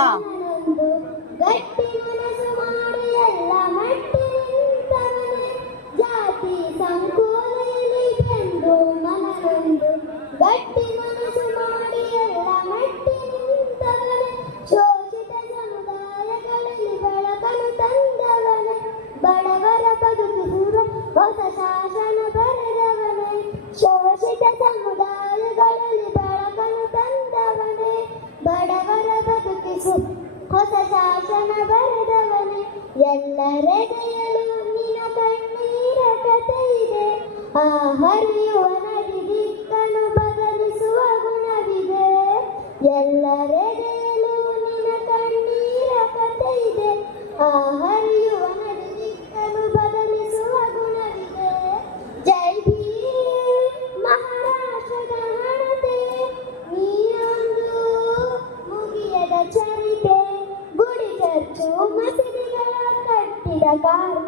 था। ಹೊಸ ಶಾಸನ ಬರೆದವನೇ ಎಲ್ಲರೆಡೆಯಲು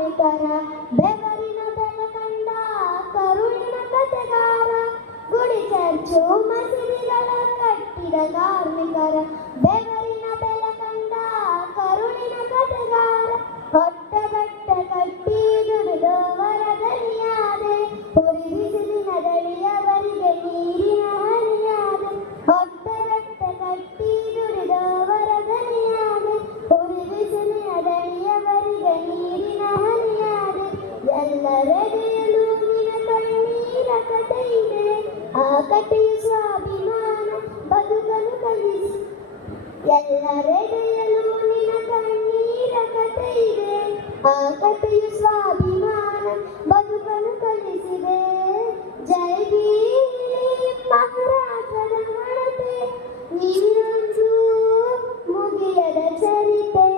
ಕಾರ್ಮಿಕರ ಬೆವರಿನ ಬೆಲೆ ಕಂಡ ಕರುಳಿನ ಕತೆಗಾರ ಗುಡಿ ಚರ್ಚು ಮಸೀದಿಗಳ ಕಟ್ಟಿದ ಕಾರ್ಮಿಕರ ಆ ಕಥೆಯ ಸ್ವಾಭಿಮಾನ ಬದುಕಲು ಕಲಿಸಿ ಎಲ್ಲರೆಡೆಯಲು ನಿನ್ನ ಕಣ್ಣೀರ ಕಥೆ ಇದೆ ಆ ಕಥೆಯು ಸ್ವಾಭಿಮಾನ ಬದುಕನ್ನು ಕಲಿಸಿದೆ ಜೈ ಭೀಮ್ ಮಹಾರಾಷ್ಟ್ರದ ಹಣತೆ ನೀನೊಂದು ಮುಗಿಯದ ಚರಿತೆ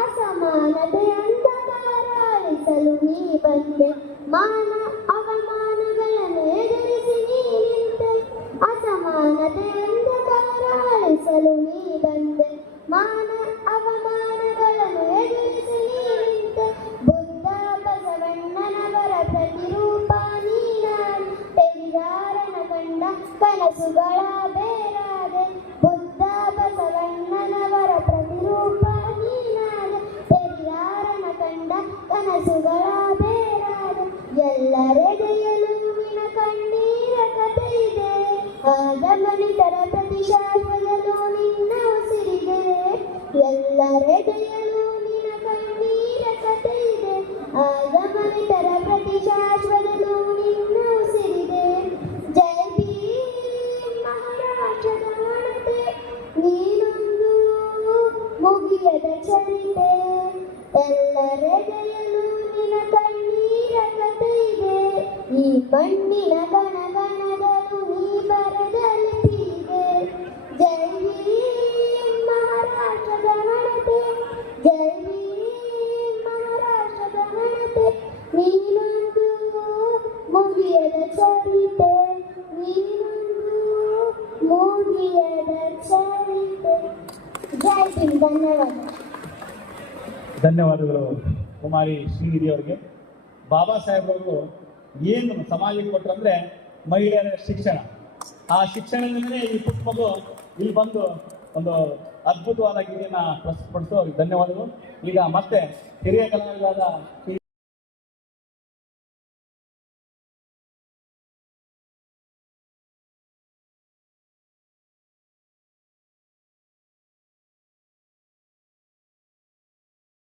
ಅಸಮಾನತೆ ಅಂಧಕಾರ ಅಳಿಸಲು ನೀ ಬಂದೆ ಮಾನ வாசலுமீ வந்து மான அவமான ಆಗಮನಿತರ ಪ್ರತಿ ಶಾಶ್ವತಲು ನಿನ್ನ ಉಸಿರಿದೆ ಎಲ್ಲರೆಡೆಯಲು ನಿನ್ನ ಕಣ್ಣೀರ ಕಥೆ ಇದೆ ಆಗಮನಿತರ ಪ್ರತಿ ಶಾಶ್ವತಲು ನಿನ್ನ ಉಸಿರಿದೆ ಜೈ ಭೀಮ್ ಹಣತೆ ನೀನೊಂದು ಮುಗಿಯದ ಚರಿತೆ. ಎಲ್ಲರೆಡೆಯಲು ನಿನ್ನ ಕಣ್ಣೀರ ಕಥೆ ಇದೆ ಈ ಮಣ್ಣಿನ ಗಣಗಣದಲು ಜೈ ಧನ್ಯವಾದಗಳು ಕುಮಾರಿ ಶ್ರೀನಿಧಿ ಅವರಿಗೆ. ಬಾಬಾ ಸಾಹೇಬ್ರವರು ಏನು ಸಮಾಜಕ್ಕೆ ಕೊಟ್ಟರು ಅಂದರೆ ಮಹಿಳೆಯರ ಶಿಕ್ಷಣ. ಆ ಶಿಕ್ಷಣದಿಂದಲೇ ಈ ಪುಟ್ಟ ಮಗು ಇಲ್ಲಿ ಬಂದು ಒಂದು ಅದ್ಭುತವಾದ ಗೀತೆಯನ್ನ ಪ್ರಸ್ತುತಪಡಿಸೋ. ಧನ್ಯವಾದಗಳು. ಈಗ ಮತ್ತೆ ಹಿರಿಯ ಕಲಾವಿದರಾದ